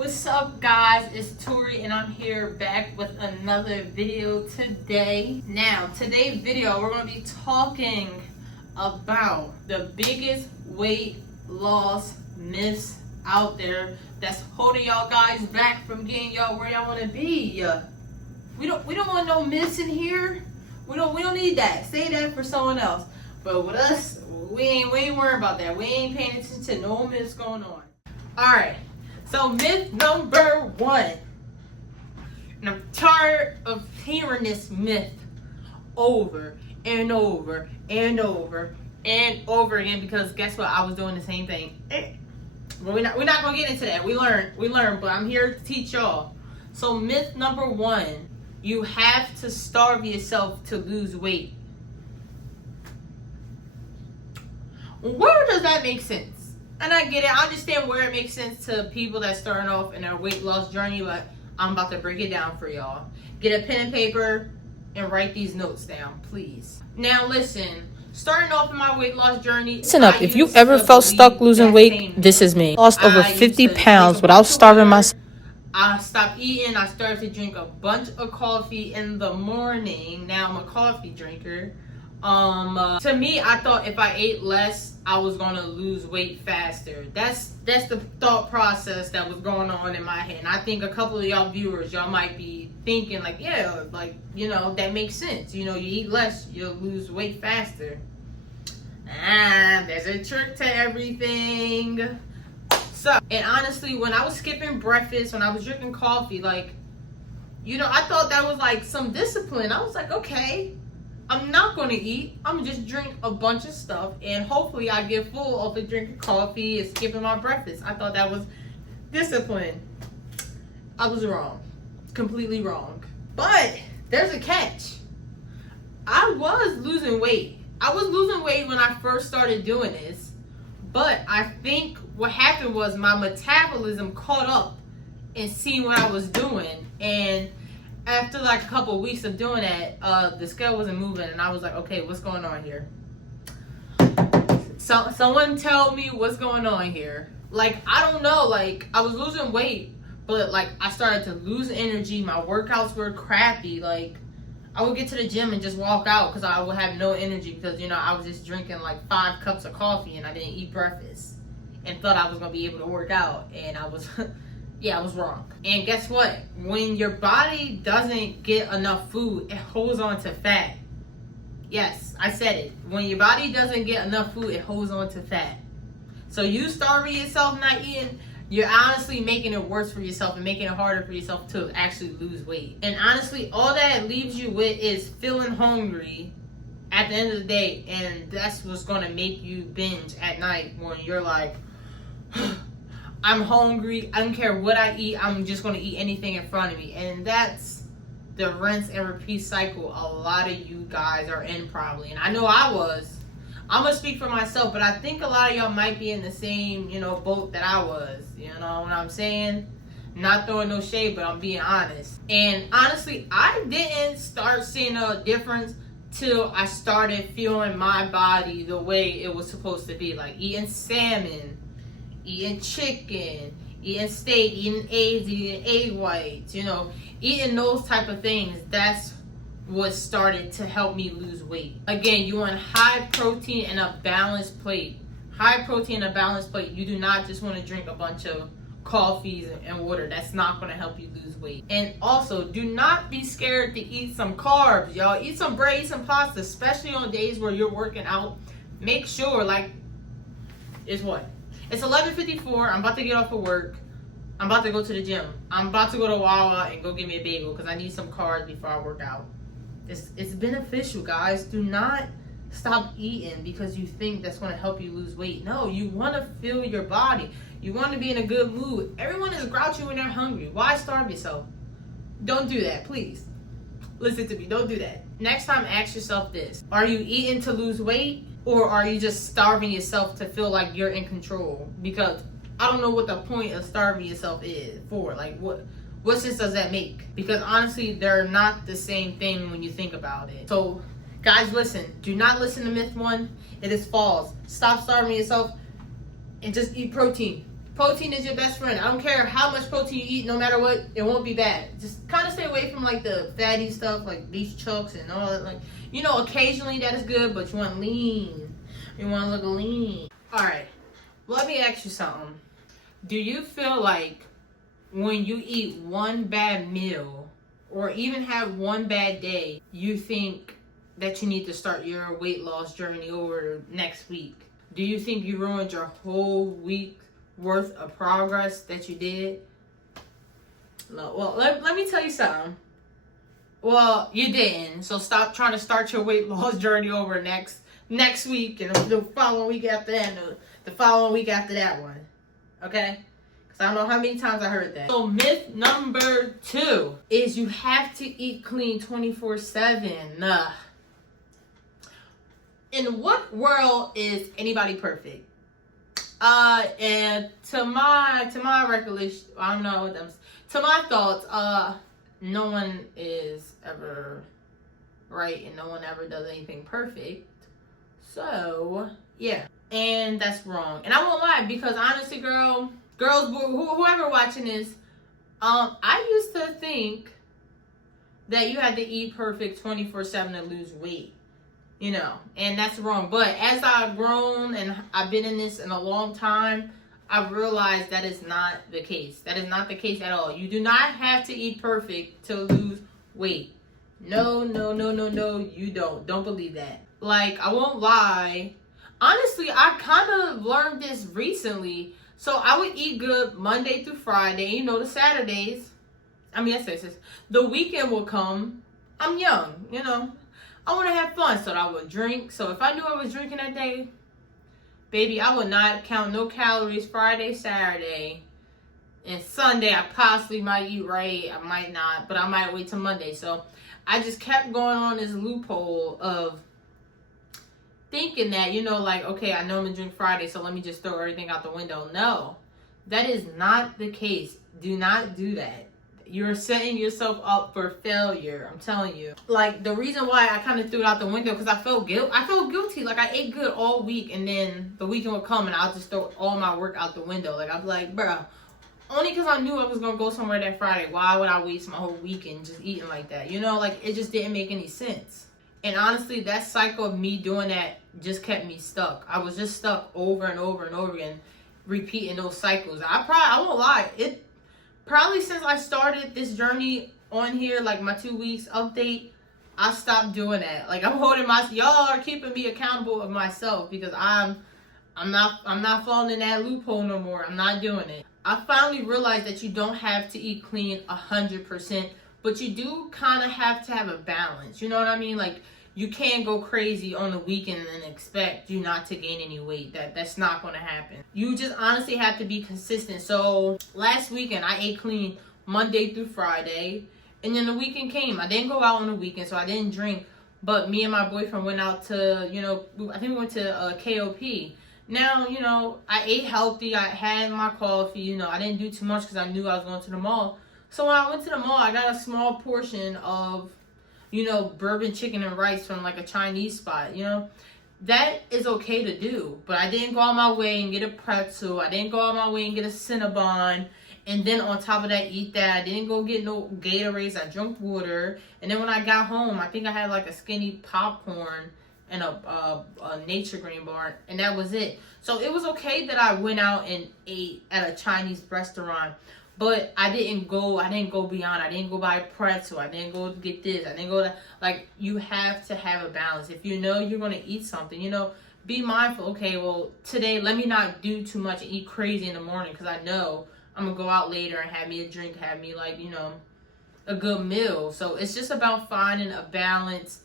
What's up, guys? It's Tori and I'm here back with another video today. Now, today's video, we're going to be talking about the biggest weight loss myths out there that's holding y'all guys back from getting y'all where y'all want to be. We don't want no myths in here. We don't need that. Say that for someone else. But with us, we ain't worried about that. We ain't paying attention to no myths going on. Alright, so myth number 1. And I'm tired of hearing this myth over and over and over and over again, because guess what? I was doing the same thing. But we're not gonna get into that. We learn, but I'm here to teach y'all. So myth number 1, you have to starve yourself to lose weight. Where does that make sense? And I get it. I understand where it makes sense to people that's starting off in their weight loss journey, but I'm about to break it down for y'all. Get a pen and paper and write these notes down, please. Now listen, starting off in my weight loss journey. Listen up, if you ever felt stuck losing weight, this is me. Lost over 50 pounds without starving myself. I stopped eating. I started to drink a bunch of coffee in the morning. Now I'm a coffee drinker. To me, I thought if I ate less, I was gonna lose weight faster. That's the thought process that was going on in my head. And I think a couple of y'all viewers, y'all might be thinking like, yeah, like, you know, that makes sense. You know, you eat less, you'll lose weight faster. There's a trick to everything. So, and honestly, when I was skipping breakfast, when I was drinking coffee, like, you know, I thought that was like some discipline. I was like, okay, I'm not going to eat. I'm going to just drink a bunch of stuff, and hopefully I get full off of drinking coffee and skipping my breakfast. I thought that was discipline. I was wrong. Completely wrong. But there's a catch. I was losing weight. I was losing weight when I first started doing this, but I think what happened was my metabolism caught up and seeing what I was doing, and after like a couple of weeks of doing that, the scale wasn't moving, and I was like, okay, what's going on here? So someone tell me what's going on here. Like, I don't know, like, I was losing weight, but like I started to lose energy. My workouts were crappy. Like, I would get to the gym and just walk out because I would have no energy, because, you know, I was just drinking like 5 cups of coffee and I didn't eat breakfast and thought I was going to be able to work out, and I was yeah, I was wrong. And guess what? When your body doesn't get enough food, it holds on to fat. Yes, I said it. When your body doesn't get enough food, it holds on to fat. So you starving yourself not eating, you're honestly making it worse for yourself and making it harder for yourself to actually lose weight. And honestly, all that leaves you with is feeling hungry at the end of the day, and that's what's going to make you binge at night when you're like, I'm hungry, I don't care what I eat, I'm just going to eat anything in front of me. And that's the rinse and repeat cycle a lot of you guys are in probably. And I know I was. I'm going to speak for myself, but I think a lot of y'all might be in the same, you know, boat that I was. You know what I'm saying? Not throwing no shade, but I'm being honest. And honestly, I didn't start seeing a difference till I started feeling my body the way it was supposed to be. Like eating salmon, eating chicken, eating steak, eating eggs, eating egg whites, you know, eating those type of things. That's what started to help me lose weight. Again, you want high protein and a balanced plate. High protein and a balanced plate. You do not just want to drink a bunch of coffees and water. That's not going to help you lose weight. And also, do not be scared to eat some carbs, y'all. Eat some bread, eat some pasta, especially on days where you're working out. Make sure, like, it's what? It's 11:54. I'm about to get off of work. I'm about to go to the gym. I'm about to go to Wawa and go get me a bagel because I need some carbs before I work out. It's beneficial, guys. Do not stop eating because you think that's going to help you lose weight. No, you want to feel your body. You want to be in a good mood. Everyone is grouchy when they're hungry. Why starve yourself? Don't do that, please. Listen to me. Don't do that. Next time, ask yourself this. Are you eating to lose weight, or are you just starving yourself to feel like you're in control? Because I don't know what the point of starving yourself is for. Like, what sense does that make? Because honestly, they're not the same thing when you think about it. So, guys, listen. Do not listen to myth 1. It is false. Stop starving yourself and just eat protein. Protein is your best friend. I don't care how much protein you eat, no matter what, it won't be bad. Just kind of stay away from like the fatty stuff, like beef chucks and all that. Like, you know, occasionally that is good, but you want lean. You want to look lean. All right, let me ask you something. Do you feel like when you eat one bad meal or even have one bad day, you think that you need to start your weight loss journey over next week? Do you think you ruined your whole week worth of progress that you did? No. Well, let me tell you something. Well, you didn't. So stop trying to start your weight loss journey over next week and the following week after that, and the following week after that one. Okay? Because I don't know how many times I heard that. So myth number 2 is you have to eat clean 24/7. In what world is anybody perfect? And to my recollection, I don't know them. To my thoughts, no one is ever right, and no one ever does anything perfect. So yeah, and that's wrong. And I won't lie, because honestly, girls, whoever watching this, I used to think that you had to eat perfect 24/7 to lose weight. You know, and that's wrong. But as I've grown and I've been in this in a long time, I've realized that is not the case. That is not the case at all. You do not have to eat perfect to lose weight. No, you don't. Don't believe that. Like, I won't lie. Honestly, I kind of learned this recently. So I would eat good Monday through Friday. You know, the Saturdays. The weekend will come. I'm young, you know. I want to have fun, so I would drink. So if I knew I was drinking that day, baby, I would not count no calories Friday, Saturday, and Sunday. I possibly might eat right. I might not, but I might wait till Monday. So I just kept going on this loophole of thinking that, you know, like, okay, I know I'm going to drink Friday, so let me just throw everything out the window. No, that is not the case. Do not do that. You're setting yourself up for failure. I'm telling you. Like, the reason why I kind of threw it out the window, because I felt guilty. Like, I ate good all week, and then the weekend would come, and I'll just throw all my work out the window. Like, I'd be like, bro, only because I knew I was going to go somewhere that Friday. Why would I waste my whole weekend just eating like that? You know, like, it just didn't make any sense. And honestly, that cycle of me doing that just kept me stuck. I was just stuck over and over and over again, repeating those cycles. I won't lie. Probably since I started this journey on here, like my 2 weeks update, I stopped doing that. Like, I'm holding y'all are keeping me accountable of myself, because I'm not falling in that loophole no more. I'm not doing it. I finally realized that you don't have to eat clean 100%, but you do kind of have to have a balance. You know what I mean? Like, you can't go crazy on the weekend and expect you not to gain any weight. That's not going to happen. You just honestly have to be consistent. So last weekend I ate clean Monday through Friday, and then the weekend came. I didn't go out on the weekend, so I didn't drink. But me and my boyfriend went out to, you know, I think we went to KOP. Now, you know, I ate healthy. I had my coffee. You know, I didn't do too much because I knew I was going to the mall. So when I went to the mall, I got a small portion of, you know, bourbon chicken and rice from like a Chinese spot, you know. That is okay to do. But I didn't go out my way and get a pretzel. I didn't go out my way and get a Cinnabon. And then on top of that, eat that. I didn't go get no Gatorades. I drank water. And then when I got home, I think I had like a skinny popcorn and a Nature Green bar. And that was it. So it was okay that I went out and ate at a Chinese restaurant. But I didn't go beyond. I didn't go buy a pretzel. I didn't go get this. I didn't go to, like, you have to have a balance. If you know you're going to eat something, you know, be mindful. Okay, well, today, let me not do too much and eat crazy in the morning, because I know I'm going to go out later and have me a drink, have me, like, you know, a good meal. So it's just about finding a balance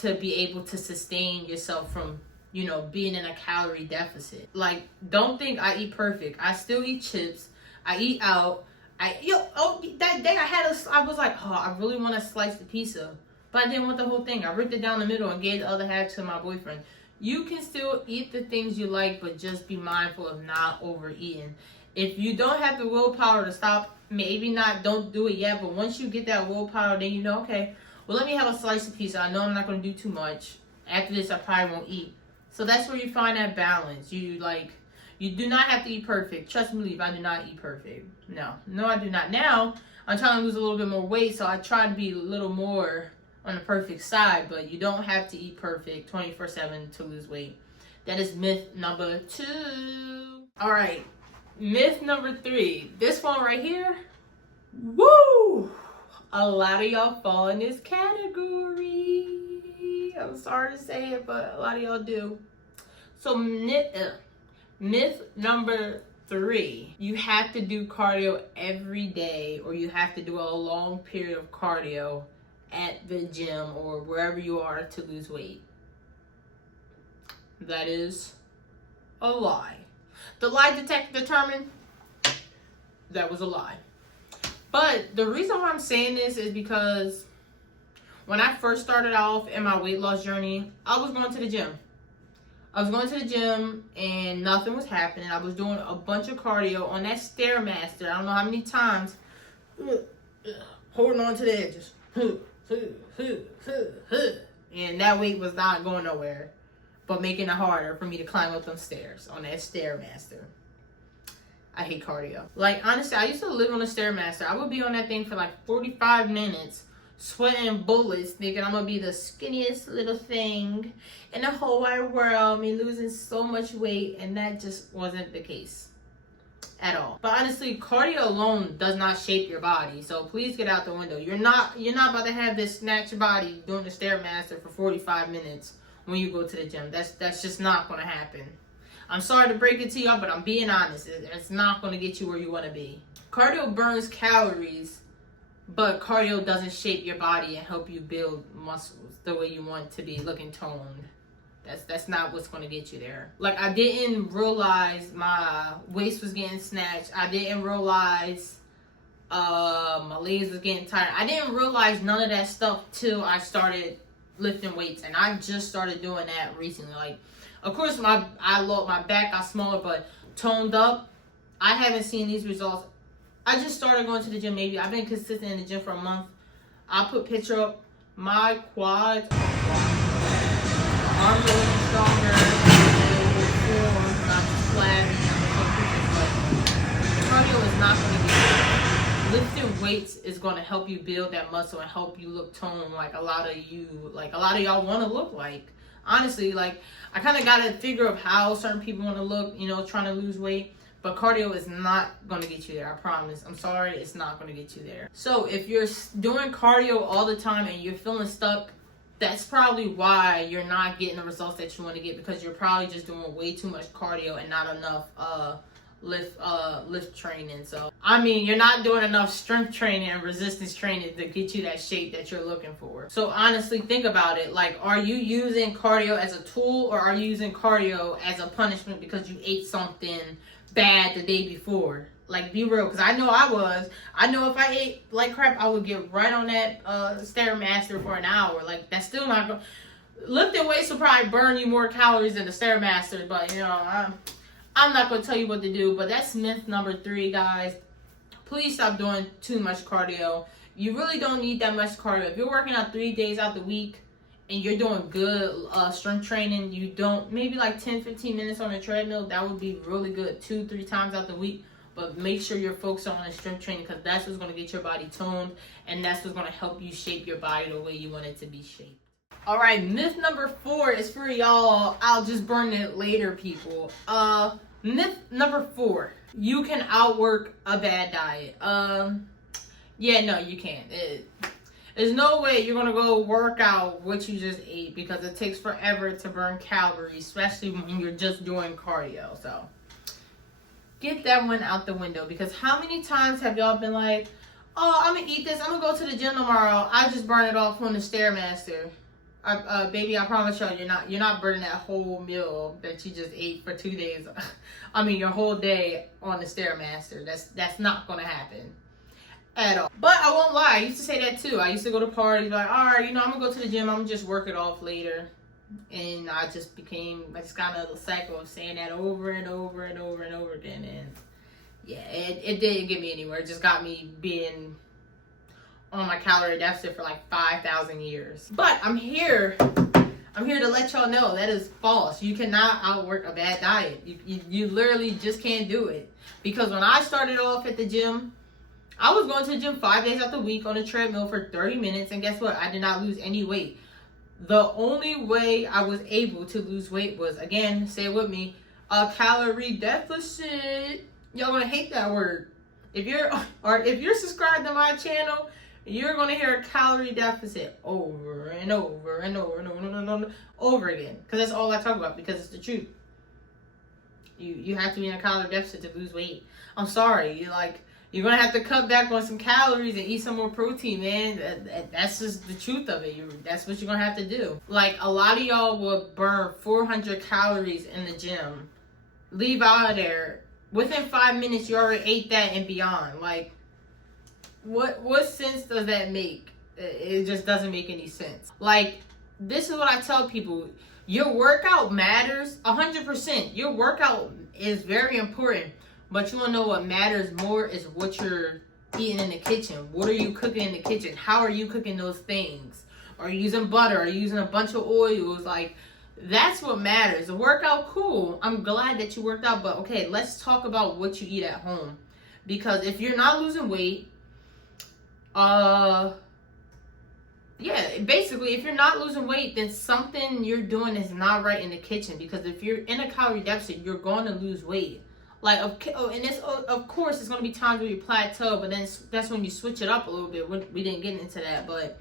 to be able to sustain yourself from, you know, being in a calorie deficit. Like, don't think I eat perfect. I still eat chips. I eat out. That day I was like, oh, I really want a slice of pizza, but I didn't want the whole thing. I ripped it down the middle and gave the other half to my boyfriend. You can still eat the things you like, but just be mindful of not overeating. If you don't have the willpower to stop, don't do it yet, but once you get that willpower, then you know, okay, well, let me have a slice of pizza. I know I'm not going to do too much. After this, I probably won't eat. So that's where you find that balance. You You do not have to eat perfect. Trust me, believe, I do not eat perfect. No, I do not. Now, I'm trying to lose a little bit more weight, so I try to be a little more on the perfect side, but you don't have to eat perfect 24/7 to lose weight. That is myth number 2. All right, myth number 3. This one right here, woo! A lot of y'all fall in this category. I'm sorry to say it, but a lot of y'all do. So myth number 3, you have to do cardio every day, or you have to do a long period of cardio at the gym or wherever you are to lose weight. That is a lie. The lie detector determined that was a lie. But the reason why I'm saying this is because when I first started off in my weight loss journey, I was going to the gym. And nothing was happening. I was doing a bunch of cardio on that Stairmaster. I don't know how many times. Holding on to the edges. And that weight was not going nowhere, but making it harder for me to climb up them stairs on that Stairmaster. I hate cardio. Like, honestly, I used to live on a Stairmaster. I would be on that thing for like 45 minutes, sweating bullets, thinking I'm gonna be the skinniest little thing in the whole wide world, me losing so much weight, and that just wasn't the case at all. But honestly, cardio alone does not shape your body, so please get out the window. You're not about to have this snatch body doing the Stairmaster for 45 minutes when you go to the gym. That's just not gonna happen. I'm sorry to break it to y'all, but I'm being honest. It's not going to get you where you want to be. Cardio burns calories, but cardio doesn't shape your body and help you build muscles the way you want to be, looking toned. That's not what's going to get you there. Like, I didn't realize my waist was getting snatched. I didn't realize my legs was getting tired. I didn't realize none of that stuff till I started lifting weights, and I just started doing that recently. Like, of course, my back got smaller, but toned up. I haven't seen these results. I just started going to the gym. Maybe I've been consistent in the gym for a month. I put picture up. My quads are arms are looking stronger. Not flabby. Cardio is not going to be. Lifting weights is going to help you build that muscle and help you look toned like a lot of y'all want to look like. Honestly, like, I kind of got a figure of how certain people want to look, trying to lose weight. But cardio is not going to get you there, I promise. I'm sorry, it's not going to get you there. So if you're doing cardio all the time and you're feeling stuck, that's probably why you're not getting the results that you want to get, because you're probably just doing way too much cardio and not enough lift training. So you're not doing enough strength training and resistance training to get you that shape that you're looking for. So honestly, think about it. Like, are you using cardio as a tool, or are you using cardio as a punishment because you ate something bad the day before? Like, be real, because I know I was. I know if I ate like crap, I would get right on that Stairmaster for an hour. Like, that's still not going. Lifting weights will probably burn you more calories than the Stairmaster, but I'm not going to tell you what to do. But that's myth number 3, guys. Please stop doing too much cardio. You really don't need that much cardio. If you're working out 3 days out the week and you're doing good strength training, you don't, maybe like 10-15 minutes on a treadmill, that would be really good 2-3 times out the week. But make sure you're focused on the strength training, because that's what's going to get your body toned, and that's what's going to help you shape your body the way you want it to be shaped. All right, myth number 4 is for y'all. I'll just burn it later, people. Myth number 4: you can outwork a bad diet. Yeah, no, you can't. There's no way you're gonna go work out what you just ate, because it takes forever to burn calories, especially when you're just doing cardio. So get that one out the window, because how many times have y'all been like, oh, I'm gonna eat this, I'm gonna go to the gym tomorrow, I just burn it off on the Stairmaster. Baby, I promise y'all, you're not burning that whole meal that you just ate for 2 days. Your whole day on the Stairmaster. That's not gonna happen at all. But I won't lie, I used to say that too. I used to go to parties like, all right, I'm gonna go to the gym, I'm gonna just work it off later. And I just got in a cycle of saying that over and over and over and over again. And yeah, it didn't get me anywhere. It just got me being on my calorie deficit for like 5,000 years. But I'm here I'm here to let y'all know that is false. You cannot outwork a bad diet. You literally just can't do it. Because when I started off at the gym, I was going to the gym 5 days out the week on a treadmill for 30 minutes. And guess what? I did not lose any weight. The only way I was able to lose weight was, again, say it with me, a calorie deficit. Y'all gonna hate that word. If you're subscribed to my channel, you're gonna hear a calorie deficit over and over and over and over and over again. Because that's all I talk about, because it's the truth. You have to be in a calorie deficit to lose weight. I'm sorry, you're gonna have to cut back on some calories and eat some more protein, man. That's just the truth of it. That's what you're gonna have to do. Like, a lot of y'all will burn 400 calories in the gym, leave out of there. Within 5 minutes, you already ate that and beyond. Like, what sense does that make? It just doesn't make any sense. Like, this is what I tell people. Your workout matters 100%. Your workout is very important. But you want to know what matters more is what you're eating in the kitchen. What are you cooking in the kitchen? How are you cooking those things? Are you using butter? Are you using a bunch of oils? Like, that's what matters. The workout, cool. I'm glad that you worked out. But, okay, let's talk about what you eat at home. Because if you're not losing weight, basically, if you're not losing weight, then something you're doing is not right in the kitchen. Because if you're in a calorie deficit, you're going to lose weight. Like, of course, it's going to be times where you plateau, but then that's when you switch it up a little bit. We didn't get into that, but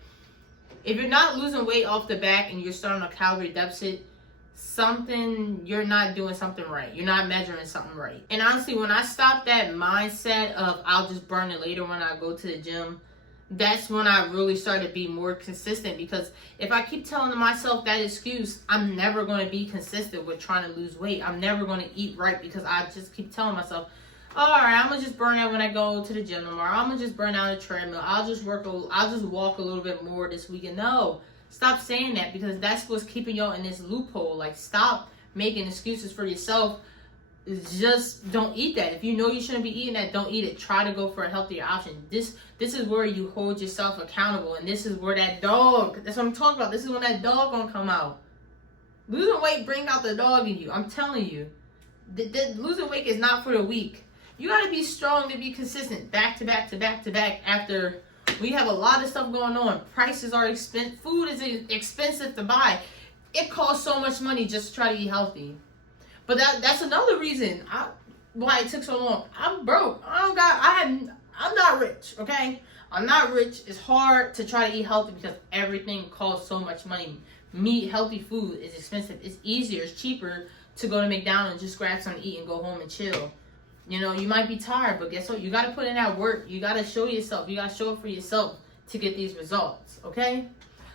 if you're not losing weight off the back and you're starting a calorie deficit, you're not doing something right. You're not measuring something right. And honestly, when I stopped that mindset of I'll just burn it later when I go to the gym, that's when I really started to be more consistent. Because if I keep telling myself that excuse, I'm never going to be consistent with trying to lose weight. I'm never going to eat right because I just keep telling myself, all right, I'm going to just burn out when I go to the gym tomorrow. I'm going to just burn out a treadmill. I'll just walk a little bit more this weekend. No, stop saying that, because that's what's keeping y'all in this loophole. Like, stop making excuses for yourself. Just don't eat that. If you know you shouldn't be eating that, don't eat it. Try to go for a healthier option. This is where you hold yourself accountable, and this is where that's what I'm talking about. This is when that dog gonna come out. Losing weight bring out the dog in you. I'm telling you. Losing weight is not for the weak. You gotta be strong to be consistent, back to back to back to back. After we have a lot of stuff going on, prices are expensive. Food is expensive to buy. It costs so much money just to try to eat healthy. But that's another reason why it took so long. I'm broke. I'm not rich, okay? I'm not rich. It's hard to try to eat healthy because everything costs so much money. Meat, healthy food is expensive. It's easier, it's cheaper to go to McDonald's and just grab something to eat and go home and chill. You know, you might be tired, but guess what? You got to put in that work. You got to show yourself. You got to show up for yourself to get these results, okay?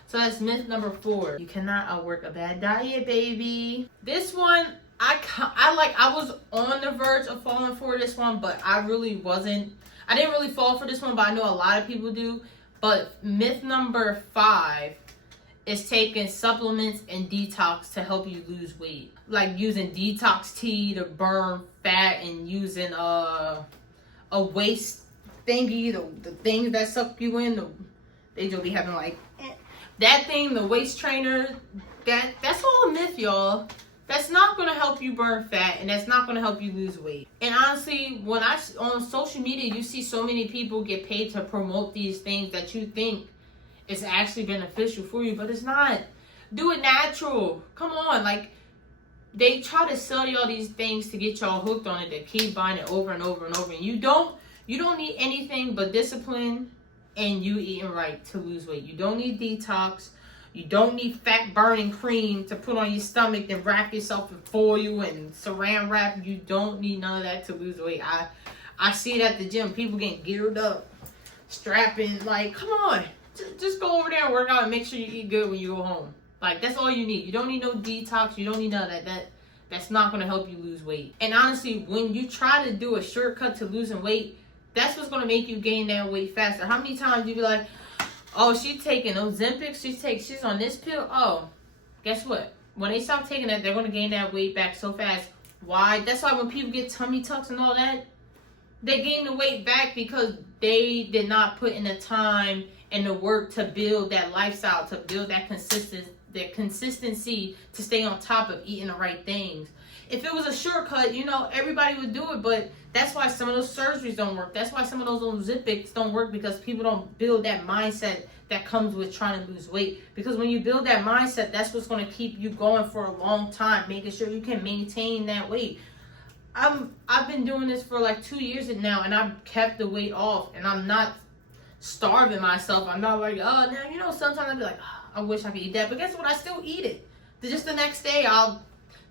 So that's myth number 4. You cannot outwork a bad diet, baby. This one, I was on the verge of falling for this one, but I really wasn't. I didn't really fall for this one, but I know a lot of people do. But myth number 5 is taking supplements and detox to help you lose weight. Like using detox tea to burn fat, and using a waist thingy, the things that suck you in. They just be having like that thing, the waist trainer. That's all a myth, y'all. That's not going to help you burn fat, and that's not going to help you lose weight. And honestly, on social media, you see so many people get paid to promote these things that you think is actually beneficial for you, but it's not. Do it natural. Come on. Like, they try to sell you all these things to get y'all hooked on it, to keep buying it over and over and over. And you don't need anything but discipline and you eating right to lose weight. You don't need detox. You don't need fat burning cream to put on your stomach and wrap yourself in foil and saran wrap. You don't need none of that to lose weight. I see it at the gym. People getting geared up, strapping. Like, come on. Just go over there and work out and make sure you eat good when you go home. Like, that's all you need. You don't need no detox. You don't need none of that. That's not going to help you lose weight. And honestly, when you try to do a shortcut to losing weight, that's what's going to make you gain that weight faster. How many times you be like, oh, she's taking Ozempic, she's on this pill. Oh, guess what? When they stop taking that, they're going to gain that weight back so fast. Why? That's why when people get tummy tucks and all that, they gain the weight back because they did not put in the time and the work to build that lifestyle, to build that the consistency to stay on top of eating the right things. If it was a shortcut, you know, everybody would do it, but that's why some of those surgeries don't work. That's why some of those Ozempics don't work, because people don't build that mindset that comes with trying to lose weight. Because when you build that mindset, that's what's going to keep you going for a long time, making sure you can maintain that weight. I've been doing this for like 2 years now, and I've kept the weight off, and I'm not starving myself. I'm not like, oh, now, you know, sometimes I'll be like, oh, I wish I could eat that, but guess what? I still eat it. Just the next day, I'll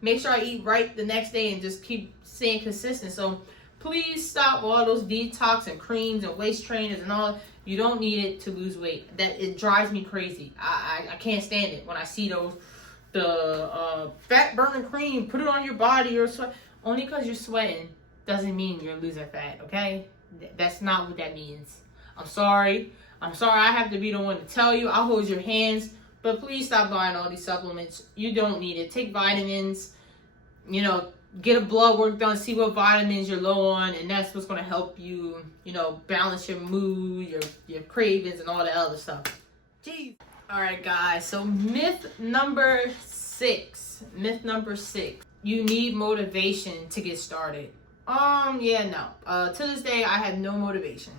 make sure I eat right the next day and just keep staying consistent. So please stop all those detox and creams and waist trainers and all. You don't need it to lose weight. That it drives me crazy. I can't stand it when I see the fat burning cream. Put it on your body or sweat. Only because you're sweating doesn't mean you're losing fat. Okay, that's not what that means. I'm sorry. I have to be the one to tell you. I'll hold your hands. But please stop buying all these supplements. You don't need it. Take vitamins. You know, get a blood work done. See what vitamins you're low on. And that's what's going to help you, you know, balance your mood, your cravings, and all that other stuff. Jeez. All right, guys. So myth number 6. You need motivation to get started. Yeah, no. To this day, I have no motivation.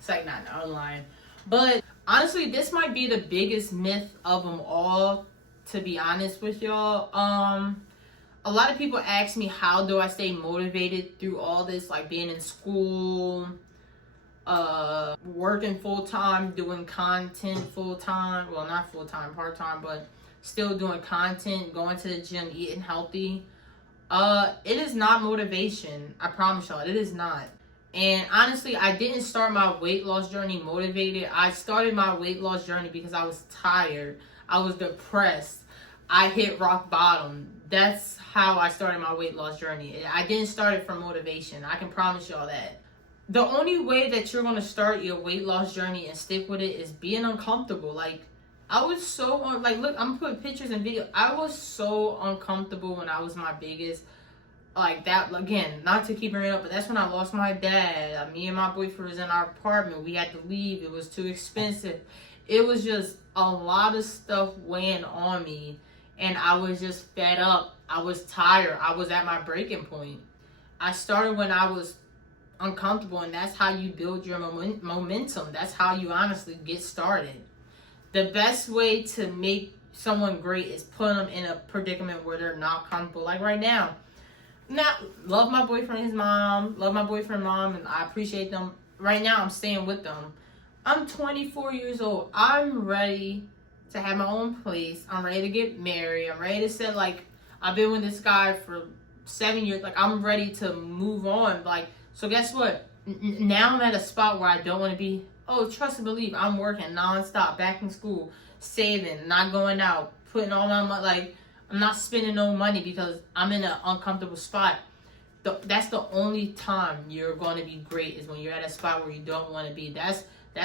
It's like, nah, I'm lying. But honestly, this might be the biggest myth of them all, to be honest with y'all. A lot of people ask me, how do I stay motivated through all this, like being in school, working full-time, doing content full-time. Well, not full-time, part-time, but still doing content, going to the gym, eating healthy. It is not motivation. I promise y'all, it is not. And honestly, I didn't start my weight loss journey motivated. I started my weight loss journey because I was tired. I was depressed. I hit rock bottom. That's how I started my weight loss journey. I didn't start it from motivation. I can promise y'all that. The only way that you're going to start your weight loss journey and stick with it is being uncomfortable. Like, I was so, like, look, I'm putting pictures and video. I was so uncomfortable when I was my biggest. Like that, again, not to keep bringing it up, but that's when I lost my dad. Me and my boyfriend was in our apartment. We had to leave. It was too expensive. It was just a lot of stuff weighing on me, and I was just fed up. I was tired. I was at my breaking point. I started when I was uncomfortable, and that's how you build your momentum. That's how you honestly get started. The best way to make someone great is put them in a predicament where they're not comfortable. Like right now. Now, love my boyfriend and his mom. Love my boyfriend and mom, and I appreciate them. Right now, I'm staying with them. I'm 24 years old. I'm ready to have my own place. I'm ready to get married. I'm ready to set, like, I've been with this guy for 7 years. Like, I'm ready to move on. Like, so guess what? Now I'm at a spot where I don't want to be. Oh, trust and believe. I'm working nonstop, back in school, saving, not going out, putting all my money, like, I'm not spending no money because I'm in an uncomfortable spot. That's the only time you're going to be great, is when you're at a spot where you don't want to be. That's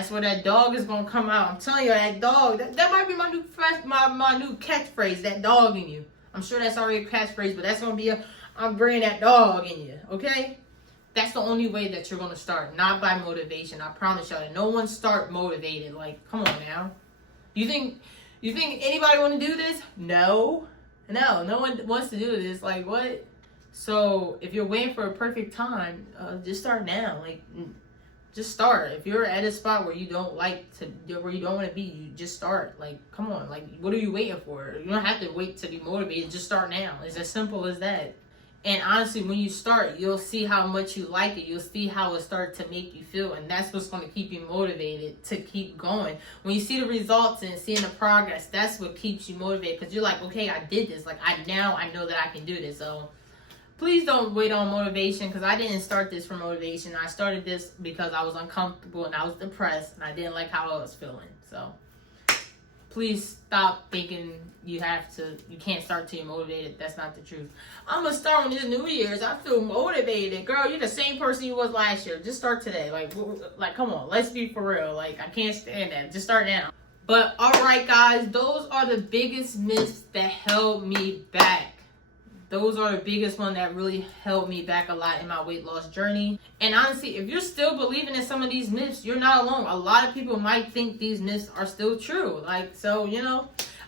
where that dog is going to come out. I'm telling you, that dog, that might be my new catchphrase, that dog in you. I'm sure that's already a catchphrase, but that's going to be I'm bringing that dog in you, okay? That's the only way that you're going to start, not by motivation. I promise y'all that no one start motivated. Like, come on now. You think anybody want to do this? No one wants to do this. Like, what? So if you're waiting for a perfect time, just start now. Like, just start. If you're at a spot where you don't want to be, you just start. Like, come on. Like, what are you waiting for? You don't have to wait to be motivated. Just start now. It's as simple as that. And honestly, when you start, you'll see how much you like it. You'll see how it starts to make you feel. And that's what's going to keep you motivated to keep going. When you see the results and seeing the progress, that's what keeps you motivated. Because you're like, okay, I did this. Like, I know that I can do this. So please don't wait on motivation, because I didn't start this for motivation. I started this because I was uncomfortable and I was depressed. And I didn't like how I was feeling. So please stop thinking you can't start till you're motivated. That's not the truth. I'm going to start on this New Year's. I feel motivated. Girl, you're the same person you was last year. Just start today. Like, come on. Let's be for real. Like, I can't stand that. Just start now. But, all right, guys. Those are the biggest myths that held me back. Those are the biggest one that really held me back a lot in my weight loss journey. And honestly, if you're still believing in some of these myths, you're not alone. A lot of people might think these myths are still true. Like, so,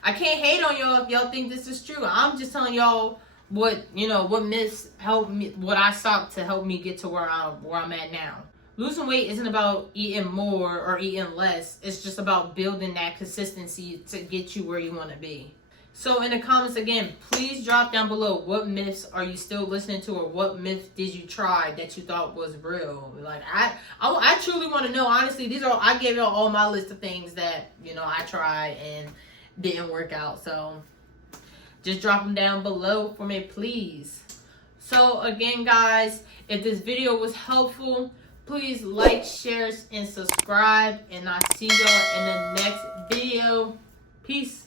I can't hate on y'all if y'all think this is true. I'm just telling y'all what, you know, what myths helped me, what I sought to help me get to where I'm at now. Losing weight isn't about eating more or eating less. It's just about building that consistency to get you where you want to be. So in the comments again, please drop down below what myths are you still listening to, or what myth did you try that you thought was real. Like I truly want to know. Honestly, I gave y'all all my list of things that, you know, I tried and didn't work out. So just drop them down below for me, please. So again, guys, if this video was helpful, please like, share, and subscribe. And I'll see y'all in the next video. Peace.